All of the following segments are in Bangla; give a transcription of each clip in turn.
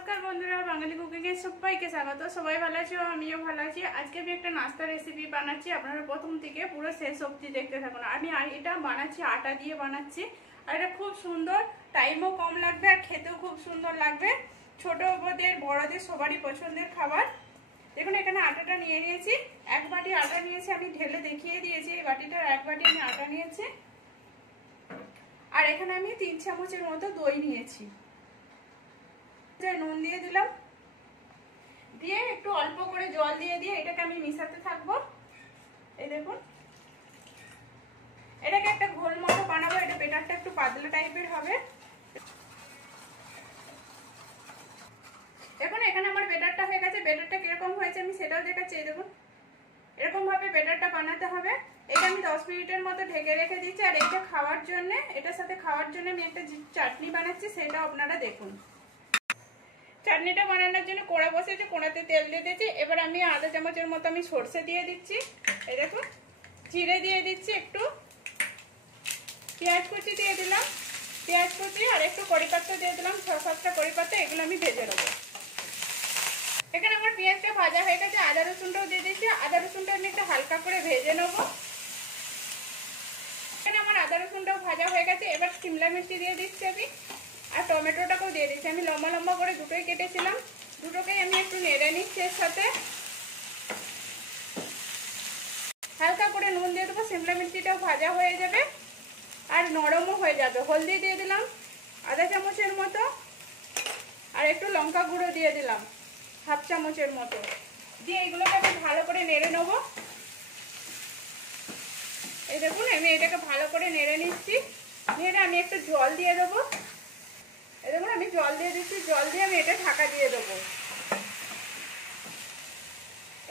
নমস্কার বন্ধুরা, বাঙালি কুকিংয়ে সবাইকে স্বাগত। সবাই ভালো আছো, আমিও ভালো আছি। আজকে আমি একটা নাস্তা রেসিপি বানাচ্ছি, আপনারা প্রথম থেকে পুরো শেষ অবধি দেখতে থাকুন। আমি এটা বানাচ্ছি, আটা দিয়ে বানাচ্ছি। আর এটা খুব সুন্দর, টাইমও কম লাগবে আর খেতেও খুব সুন্দর লাগবে। ছোটদের বড়দের সবারই পছন্দের খাবার। দেখুন এখানে আটাটা নিয়ে নিয়েছি, এক বাটি আটা নিয়েছি। আমি ঢেলে দেখিয়ে দিয়েছি, এই বাটিটার এক বাটি আমি আটা নিয়েছি। আর এখানে আমি 3 চামচের মতো দই নিয়েছি। নুন দিয়ে দিলাম, দিয়ে একটু অল্প করে জল দিয়ে এটাকে আমি মিশাতে থাকবো। এই দেখুন, এটাকে একটা ঘোল মতো বানাবো। এটা বেটারটা একটু পাতলা টাইপের হবে। দেখুন এখানে আমার বেটারটা হয়ে গেছে। বেটারটা কিরকম হয়েছে আমি সেটাও দেখাচ্ছি। এই দেখুন, এরকম ভাবে বেটারটা বানাতে হবে। এটা আমি 10 মিনিটের মতো ঢেকে রেখে দিচ্ছি। আর এটা খাওয়ার জন্য, এটার সাথে খাওয়ার জন্য আমি একটা চাটনি বানাচ্ছি, সেটা আপনারা দেখুন। চাটনিটা বানানোর জন্য কড়া বসেছি, কড়াতে তেল দিয়ে দিচ্ছি। এবার আমি আধা চামচের মতো আমি সরষে দিয়ে দিচ্ছি। এই দেখুন, জিরে দিয়ে দিচ্ছি, একটু পেঁয়াজ কুচি দিয়ে দিলাম, পেঁয়াজ কুচি আর একটু কড়ি পাতা দিয়ে দিলাম, 6-7টা কড়ি পাতা। এগুলো আমি ভেজে নেবো। এখানে আমার পেঁয়াজটা ভাজা হয়ে গেছে। আদা রসুনটাও দিয়ে দিচ্ছি। আদা রসুনটা আমি একটু হালকা করে ভেজে নেবো। এখানে আমার আদা রসুনটাও ভাজা হয়ে গেছে। এবার শিমলা মির্চি দিয়ে দিচ্ছি আমি, আর টমেটোটাকেও দিয়ে দিচ্ছি। আমি লম্বা লম্বা করে দুটোই কেটেছিলাম, দুটোকেই আমি একটু নেড়ে নিচ্ছি। এর সাথে হালকা করে নুন দিয়ে দেবো, শিমলা মির্চিটাও ভাজা হয়ে যাবে আর নরমও হয়ে যাবে। হলদি দিয়ে দিলাম আধা চামচের মতো, আর একটু লঙ্কা গুঁড়ো দিয়ে দিলাম 1/2 চামচের মতো। দিয়ে এগুলোকে আমি ভালো করে নেড়ে নেবো। এই দেখুন, আমি এটাকে ভালো করে নেড়ে নিচ্ছি। নেড়ে আমি একটু জল দিয়ে দেবো। এই দেখুন, আমি জল দিয়ে দিচ্ছি। জল দিয়ে আমি এটা ঢাকা দিয়ে দেবো।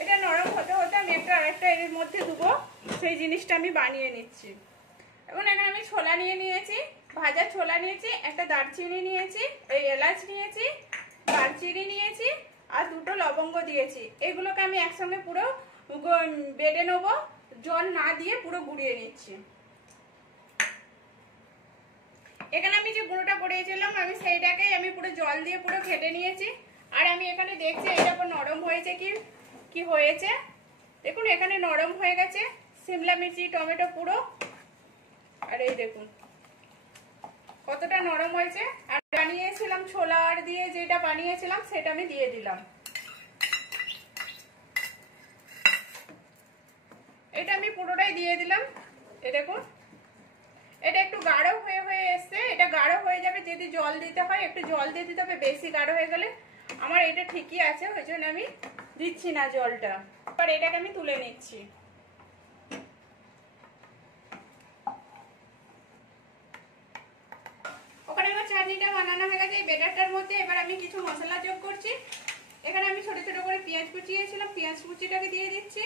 এটা নরম হতে হতে আমি আরেকটা এর মধ্যে দেবো, সেই জিনিসটা আমি বানিয়ে নিচ্ছি। এখন এখানে আমি ছোলা নিয়ে নিয়েছি, ভাজা ছোলা নিয়েছি, একটা দারচিনি নিয়েছি, এই এলাচ নিয়েছি, দারচিনি নিয়েছি আর 2টো লবঙ্গ দিয়েছি। এগুলোকে আমি একসঙ্গে পুরো বেটে নেবো, জল না দিয়ে পুরো গুঁড়িয়ে নিচ্ছি। এখানে আমি যে গুঁড়োটা করেছিলাম, আমি সেইটাকে আমি পুরো জল দিয়ে পুরো ঘেটে নিয়েছি। আর আমি এখানে দেখছি এটা নরম হয়েছে কি হয়েছে। দেখুন এখানে নরম হয়ে গেছে শিমলা মির্চি, টমেটো পুরো। আর এই দেখুন কতটা নরম হয়েছে। আর বানিয়েছিলাম ছোলার দিয়ে, যেটা বানিয়েছিলাম সেটা আমি দিয়ে দিলাম। এটা আমি পুরোটাই দিয়ে দিলাম। এই দেখুন, এটা একটু গাঢ় হয়ে এসছে। এটা গাঢ় হয়ে যাবে, যদি জল দিতে হয় একটু জল দিয়ে দিতে হবে। বেশি গাঢ় হয়ে গেলে আমার এটা ঠিকই আছে, ওই জন্য আমি দিচ্ছি না জলটা। এবার এটাকে আমি তুলে নিচ্ছি। ওখানে আমার চাটনিটা বানানো হয়ে গেছে। এই বেটারটার মধ্যে এবার আমি কিছু মশলা যোগ করছি। এখানে আমি ছোট ছোট করে পেঁয়াজ কুচিয়েছিলাম, পেঁয়াজ কুচিটাকে দিয়ে দিচ্ছি।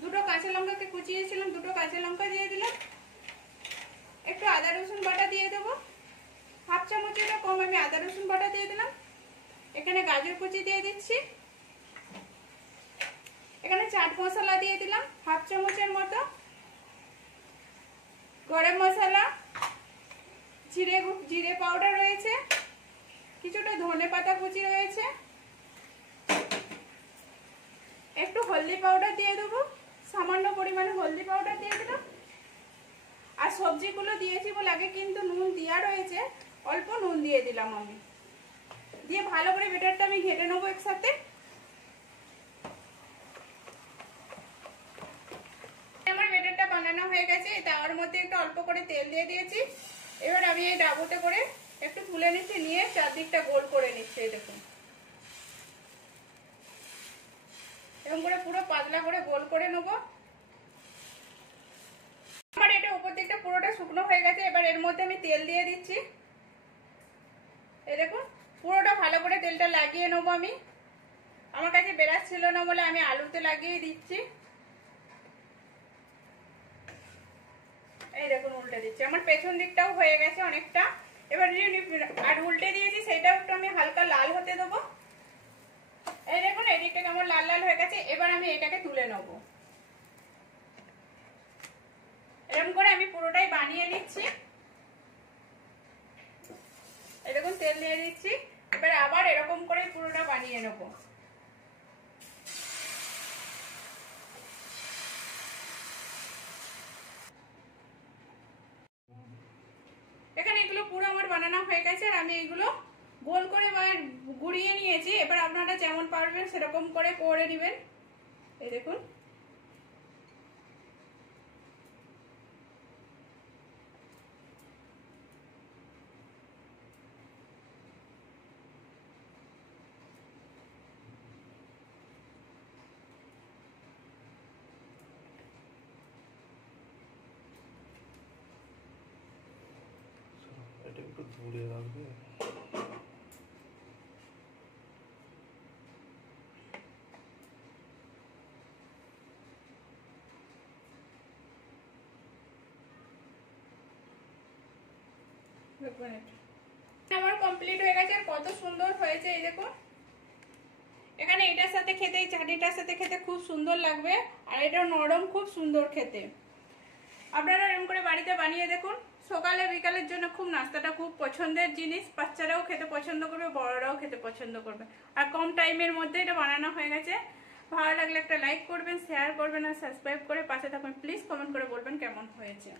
2টো কাঁচা লঙ্কাকে কুচিয়েছিলাম, 2টো কাঁচা লঙ্কা দিয়ে দিলাম। একটু আদা রসুন বাটা দিয়ে দেবো, 1/2 চামচেরও কম আমি আদা রসুন বাটা দিয়ে দিলাম। এখানে গাজর কুচি দিয়ে দিচ্ছি। এখানে চাট মশলা দিয়ে দিলাম 1/2 চামচের মতো, গরম মশলা, জিরে পাউডার রয়েছে, কিছুটা ধনে পাতা কুচি রয়েছে, একটু হলদি পাউডার দিয়ে দেবো, সামান্য পরিমাণে হলদি পাউডার দিয়ে দিলাম। আর সবজিগুলো দিয়েছি বলে আগে কিন্তু নুন দেওয়া রয়েছে, অল্প নুন দিয়ে দিলাম আমি। দিয়ে ভালো করে বেটারটা আমি ঘেটে নেবো একসাথে। আমার বেটারটা বানানো হয়ে গেছে। তার মধ্যে একটু অল্প করে তেল দিয়ে দিয়েছি। এবার আমি এই ডাবুতে করে একটু তুলে নিচ্ছি, নিয়ে চারদিকটা গোল করে নিচ্ছি। এই দেখুন, এরকম করে পুরো পাতলা করে গোল করে নেবো। আমার এটা উপর দিকটা পুরোটা শুকনো হয়ে গেছে। এবার এর মধ্যে আমি তেল দিয়ে দিচ্ছি। এই দেখুন, পুরোটা ভালো করে তেলটা লাগিয়ে নেবো আমি। আমার কাছে বেরাস ছিল না বলে আমি আলুতে লাগিয়ে দিচ্ছি। এই দেখুন, উল্টে দিচ্ছি। আমার পেছন দিকটাও হয়ে গেছে অনেকটা। এবার আর উল্টে দিয়েছি, সেটাও একটু আমি হালকা লাল হতে দেবো। এই দেখুন, এই দিকটা কেমন লাল লাল হয়ে গেছে। এবার আমি এটাকে তুলে নেবো। এরকম করে আমি পুরোটাই বানিয়ে নিচ্ছি। এই দেখুন, তেল দিয়ে দিচ্ছি। এবার আবার এরকম করে পুরোটা বানিয়ে নেব। এখানে এগুলো পুরো আমার বানানো হয়ে গেছে আর আমি এগুলো গোল করে গুড়িয়ে নিয়েছি। এবার আপনারা যেমন পারবেন সেরকম করে করে নেবেন। এই দেখুন এটা একটু দূরে রাখবে। আমার কমপ্লিট হয়ে গেছে আর কত সুন্দর হয়েছে এই দেখুন। এখানে এটার সাথে খেতে, এই চাটনিটার সাথে খেতে খুব সুন্দর লাগবে আর এটা নরম, খুব সুন্দর খেতে। আপনারা এরকম করে বাড়িতে বানিয়ে দেখুন। সকালে বিকালের জন্য খুব নাস্তাটা খুব পছন্দের জিনিস, বাচ্চারাও খেতে পছন্দ করবে, বড়রাও খেতে পছন্দ করবে আর কম টাইমের মধ্যে এটা বানানো হয়ে গেছে। ভালো লাগলে একটা লাইক করবেন, শেয়ার করবেন আর সাবস্ক্রাইব করে পাশে থাকবেন। প্লিজ কমেন্ট করে বলবেন কেমন হয়েছে।